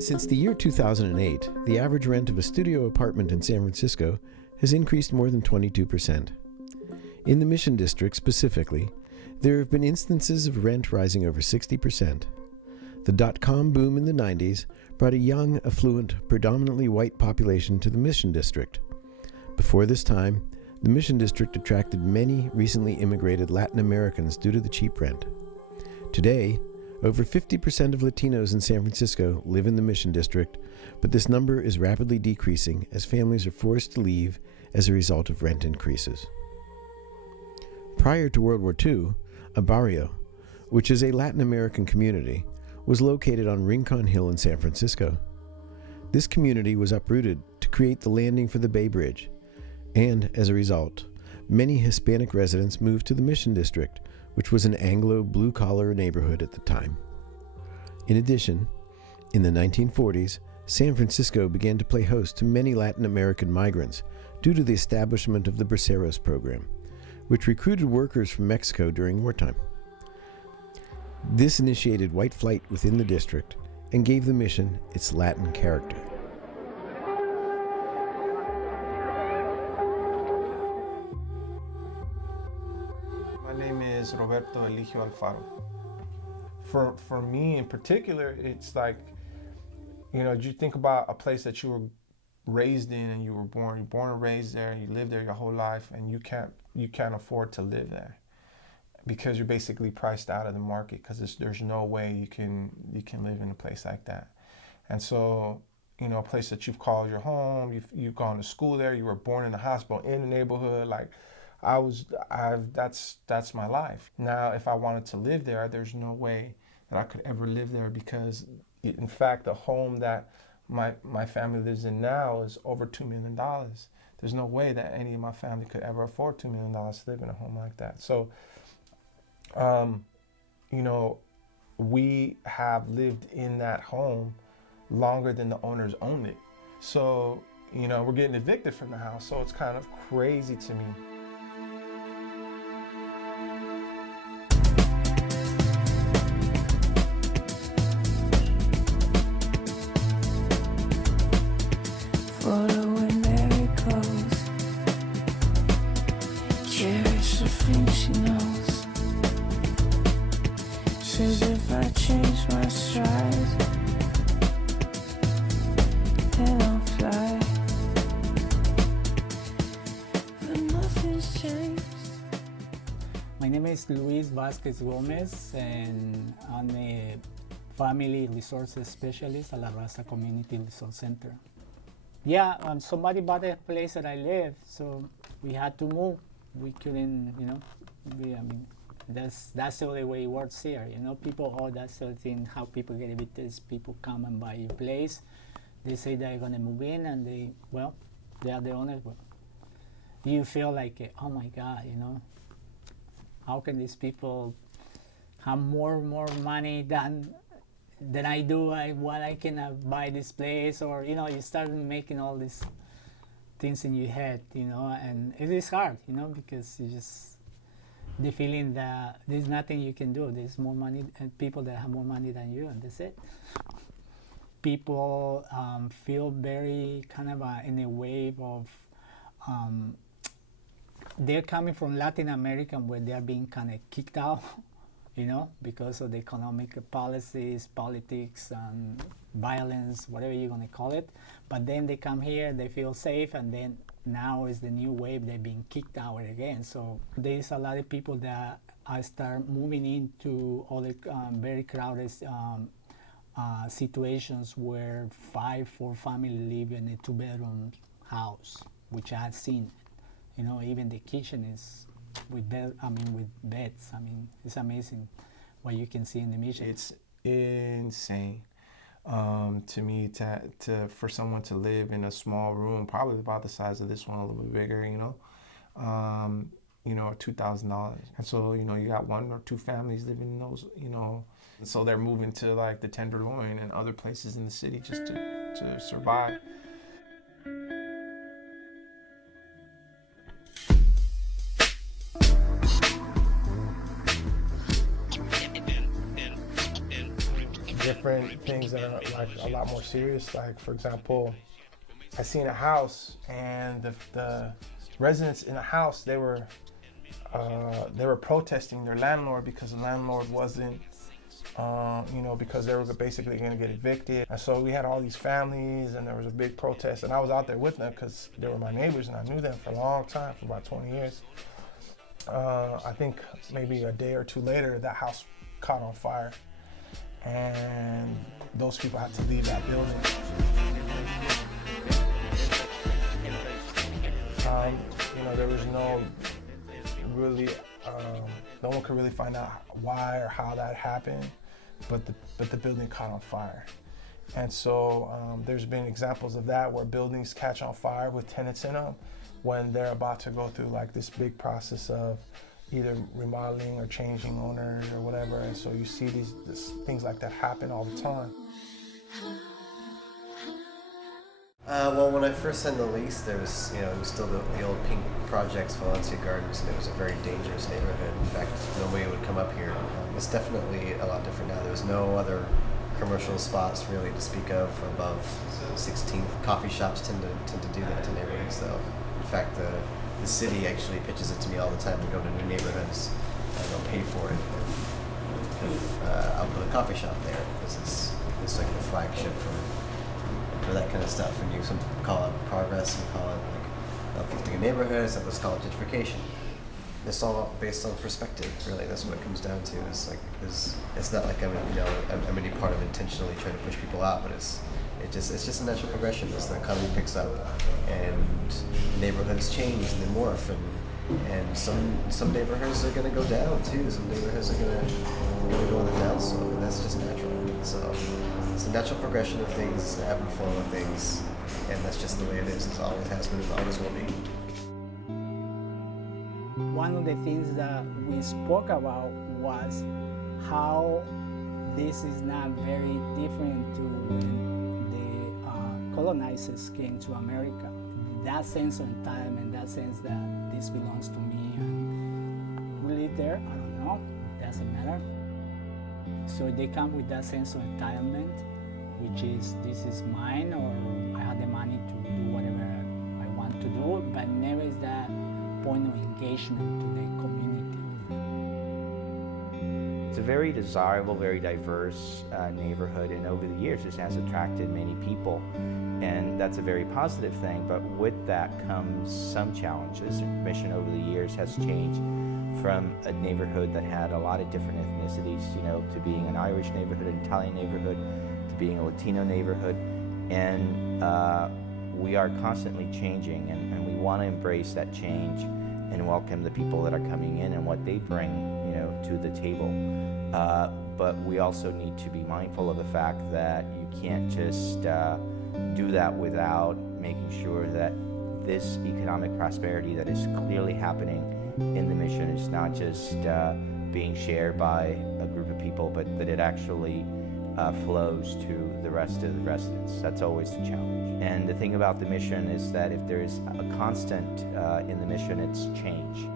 Since the year 2008, the average rent of a studio apartment in San Francisco has increased more than 22%. In the Mission District specifically, there have been instances of rent rising over 60%. The dot-com boom in the 90s brought a young, affluent, predominantly white population to the Mission District. Before this time, the Mission District attracted many recently immigrated Latin Americans due to the cheap rent. Today, over 50% of Latinos in San Francisco live in the Mission District, but this number is rapidly decreasing as families are forced to leave as a result of rent increases. Prior to World War II, a barrio, which is a Latin American community, was located on Rincon Hill in San Francisco. This community was uprooted to create the landing for the Bay Bridge, and as a result, many Hispanic residents moved to the Mission District, which was an Anglo blue-collar neighborhood at the time. In addition, in the 1940s, San Francisco began to play host to many Latin American migrants due to the establishment of the Braceros program, which recruited workers from Mexico during wartime. This initiated white flight within the district and gave the mission its Latin character. My name is Roberto Eligio Alfaro. For me in particular, it's like, you think about a place that you were raised in and you were born and raised there, and you lived there your whole life, and you can't afford to live there because you're basically priced out of the market, because there's no way you can live in a place like that. And so, a place that you've called your home, you've gone to school there, you were born in the hospital, in the neighborhood, like that's my life. Now, if I wanted to live there, there's no way that I could ever live there, because in fact, the home that my family lives in now is over $2 million. There's no way that any of my family could ever afford $2 million to live in a home like that. So, we have lived in that home longer than the owners own it. So, we're getting evicted from the house. So it's kind of crazy to me. Following miracles, curious the things she knows. Says if I change my stride, then I'll fly. But nothing's changed. My name is Luis Vasquez Gomez, and I'm a family resources specialist at La Raza Community Resource Center. Yeah, somebody bought the place that I live, so we had to move. We couldn't, that's the only way it works here. People, that's the thing, how people get evicted is people come and buy your place. They say they're gonna move in, and they are the owners. But you feel like, oh my God, how can these people have more money than I do? What I can buy this place, or you start making all these things in your head, and it is hard, because you just the feeling that there's nothing you can do. There's more money and people that have more money than you, and that's it. People feel very kind of in a wave of they're coming from Latin America, where they're being kind of kicked out. Because of the economic policies, politics, and violence, whatever you're going to call it. But then they come here, they feel safe, and then now is the new wave, they're being kicked out again. So there's a lot of people that I start moving into other very crowded situations where 5-4 families live in a 2-bedroom house, which I've seen. Even the kitchen is with beds. It's amazing what you can see in the mission. It's insane to me to for someone to live in a small room, probably about the size of this one, a little bit bigger, $2,000. And so, you got 1 or 2 families living in those, and so they're moving to like the Tenderloin and other places in the city just to survive. different things that are like a lot more serious. Like, for example, I seen a house, and the residents in the house, they were protesting their landlord because the landlord wasn't, because they were basically going to get evicted. And so we had all these families, and there was a big protest, and I was out there with them because they were my neighbors, and I knew them for a long time, for about 20 years. I think maybe a day or two later, that house caught on fire, and those people had to leave that building. There was no one could really find out why or how that happened, but the building caught on fire. And so there's been examples of that where buildings catch on fire with tenants in them when they're about to go through like this big process of either remodeling or changing owners or whatever. And so you see these things like that happen all the time. Well, when I first signed the lease, there was, it was still the old Pink Projects, Valencia Gardens, and it was a very dangerous neighborhood. In fact, nobody would come up here. It's definitely a lot different now. There's no other commercial spots really to speak of above 16th. Coffee shops tend to do that to neighborhoods, though. In fact, the city actually pitches it to me all the time to go to new neighborhoods, and they'll pay for it if I'll put a coffee shop there, because it's like the flagship for that kind of stuff. And you call it progress, and call it like uplifting a neighborhood, some of us call it gentrification. It's all based on perspective, really. That's what it comes down to. It's not like I'm any part of intentionally trying to push people out, but it's just a natural progression as the economy picks up and neighborhoods change and they morph, and some neighborhoods are going to go down too. Some neighborhoods are going to go on the down slope, and that's just natural. So it's a natural progression of things, it's an ebb and flow of things, and that's just the way it is. It always has been and always will be. One of the things that we spoke about was how this is not very different to when the colonizers came to America. That sense of entitlement, that sense that this belongs to me and we live there, I don't know, doesn't matter. So they come with that sense of entitlement, which is this is mine, or I have the money to do whatever I want to do, but never is that point of engagement to the community. It's a very desirable, very diverse neighborhood, and over the years it has attracted many people, and that's a very positive thing. But with that comes some challenges. Mission over the years has changed from a neighborhood that had a lot of different ethnicities, to being an Irish neighborhood, an Italian neighborhood, to being a Latino neighborhood, and we are constantly changing, and we want to embrace that change and welcome the people that are coming in and what they bring, to the table. But we also need to be mindful of the fact that you can't just do that without making sure that this economic prosperity that is clearly happening in the mission is not just being shared by a group of people, but that it actually flows to the rest of the residents. That's always the challenge. And the thing about the mission is that if there is a constant in the mission, it's change.